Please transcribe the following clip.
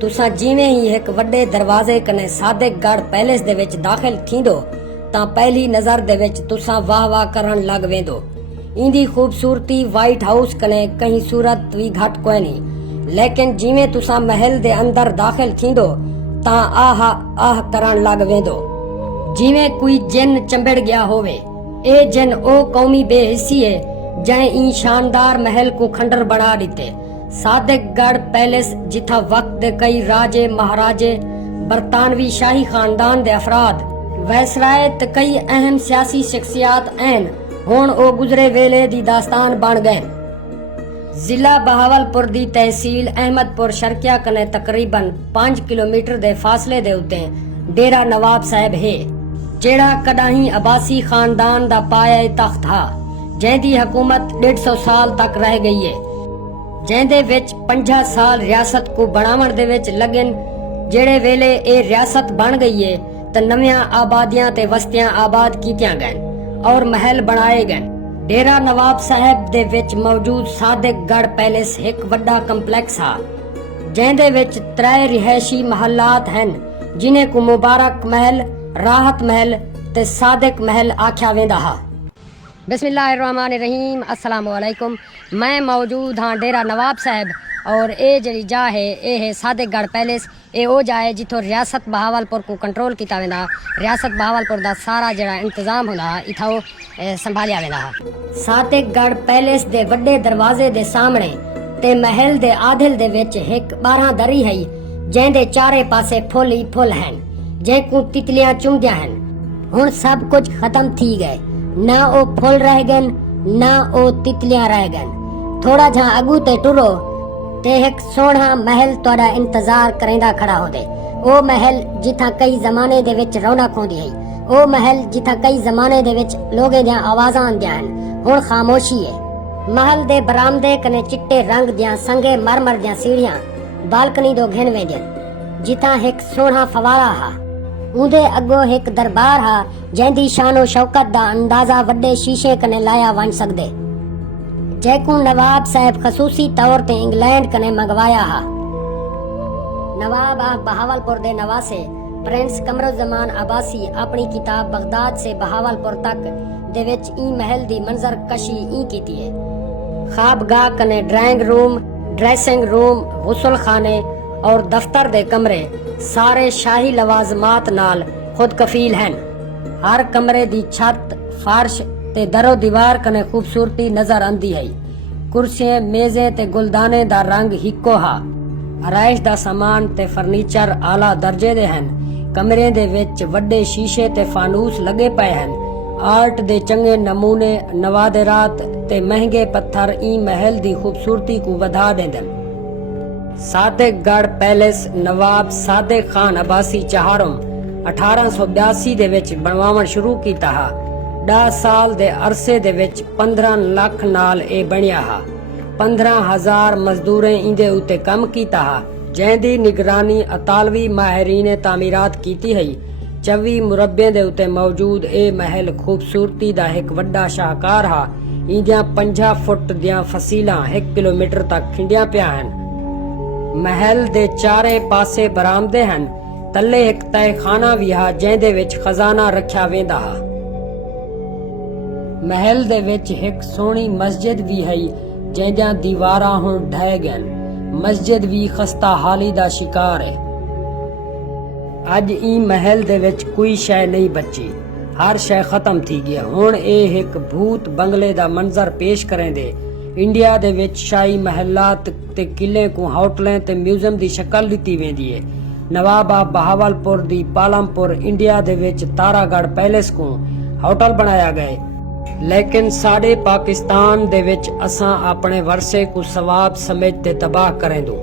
तुसा जिवें ही एक वड्डे दरवाजे कने सादिकगढ़ पैलेस दे विच दाखिल थींदो तां पहली नजर दे विच तुसा वाह वाह करन लग वेंदो। इंदी खूबसूरती व्हाइट हाउस कने कहीं सूरत भी घट कोई नहीं, लेकिन जिवें तुसा महल दे अंदर दाखिल थींदो तां आह आह करन लग वेंदो, जिवें कोई जिन चंबड़ गया होवे। ए जिन ओ कौमी बेहिसी है जै ई शानदार महल को खंडर बना दिते। सादिकगढ़ पैलेस जिथा वक्त दे कई राजे महाराजे, बरतानवी शाही खानदान दे अफराद, वैसराय ते कई अहम सियासी शख्सियात ऐन हुण ओ गुजरे वेले दी दास्तान बन गए। जिला बहावलपुर दी तहसील अहमदपुर शर्किया कने तकरीबन 5 किलोमीटर दे फासले दे उत्ते डेरा नवाब साहब है, जेड़ा कदाही अब्बासी खानदान दा पाया तख्त हा, जैंदी हुकूमत 150 साल तक रह गई है, जैंदे विच 50 साल रियासत को बनावन दे विच लगन। जेड़े वेले ए रियासत बन गई है ते नवियां आबादियां ते वस्तियां आबाद कीतियां गईन और महल बनाए गए। डेरा नवाब साहब दे विच मौजूद सादिकगढ़ पैलेस एक वड्डा कंपलैक्स हा, जैंदे विच 3 रिहायशी महलात हन, जिन्हें को मुबारक महल, राहत महल ते सादिक महल आख्या वेंदा हा। बिस्मिल्लाहिर्रहमानिर्रहीम, अस्सलामु अलैकुम। मैं मौजूद हाँ डेरा नवाब साहब और ए जड़ी जा है ए है सादिकगढ़ पैलेस। ए ओ जा है जिथों रियासत बहावलपुर को कंट्रोल किया वेंदा। रियासत बहावलपुर दा सारा जड़ा इंतजाम होंदा इथों संभालिया वेंदा। सादिकगढ़ पैलेस दे वड्डे दरवाजे दे सामने ते महल दे आदिल दे विच एक 12 दरी है, जेंदे चारे पासे फुल ही फुल हैं, जेकू तितलियां चुमदियां हैं। हुण सब कुछ खत्म थी गए, ना ओ फुल रह गए ना ओ तितलियां रह गए। थोड़ा जा अगू ते टुरो ते एक सोहना महल तोड़ा इंतजार करेंदा खड़ा होदे। ओ महल जिथा कई जमाने दे विच रौनक होंदी है, ओ महल जिथा कई जमाने दे विच लोगे दियां आवाजां आंदियां हन, हुण खामोशी है। महल दे बरामदे कने चिट्टे रंग दियां संगे मरमर दियां सीढ़ियां बालकनी दो घिन वेंदियां, जिथा एक सोहना फवारा हा। उदे अगो एक दरबार हा, जैंदी शानो शौकत दा अंदाजा वड्डे शीशे कने लाया वन सकदे, जैकू नवाब साहब खसूसी तौर ते इंग्लैंड कने मंगवाया हा। नवाब ऑफ बहावलपुर दे नवासे प्रिंस कमरुज़्ज़मान अब्बासी अपनी किताब बगदाद से बहावलपुर तक दे विच ई महल दी मंजर कशी ई कीती है। खाबगाह कने ड्राइंग रूम, ड्रेसिंग रूम, गुसल खाने और दफ्तर दे कमरे सारे शाही लवाजमात नाल खुद कफील हैं। हर कमरे दी छत, फर्श ते दरो दीवार कने खूबसूरती नजर आंदी है। कुर्सियां, मेज़ें ते गुलदाने दा रंग हिक्को हा। आराइश दा सामान ते फर्नीचर आला दर्जे दे हैं। कमरे दे विच वड्डे शीशे ते फानूस लगे पए हैं। आर्ट दे चंगे नमूने, नवादेरात ते महंगे पत्थर ई महल दी खूबसूरती को वधा देंदे। सादिकगढ़ पैलेस नवाब सादिक खान अब्बासी चहारों 1882 दे विच बनवावण शुरू कीता हा। 10 साल दे अरसे दे विच 15 लाख नाल ए बनिया हा। 15,000 मजदूरें इंदे उते काम कीता हा, जैंदी निगरानी अतालवी माहिरीने तामीरात कीती है। 24 मुरब्बे दे उते मौजूद ए महल खूबसूरती दा एक वड्डा शाहकार हा। इंदियां 50 फुट दियां फसीलां 1 किलोमीटर तक खिंडियां पिया हैं। महल दे चारे पासे बरामदे हैं, तले एक तहखाना भी हा, जैंदे विच खजाना रखिया वेंदा हा। महल दे विच एक सोहनी मस्जिद भी है, जैंदियां दीवारां हुण ढह गईन। मस्जिद भी खस्ता हाली दा शिकार है। अज ई महल दे विच कोई शय नहीं बची, हर शय खत्म थी गया। हुण ए एक भूत बंगले दा मंजर पेश करेंदे। इंडिया दे विच शाही महलात ते किले को होटलें ते म्यूजियम दी शक्ल दिती वेंदी है। नवाब ऑफ बहावलपुर दी पालमपुर इंडिया दे विच तारागढ़ पैलेस को होटल बनाया गए, लेकिन साडे पाकिस्तान दे विच असां अपने वर्षे को सवाब समझते तबाह करें दो।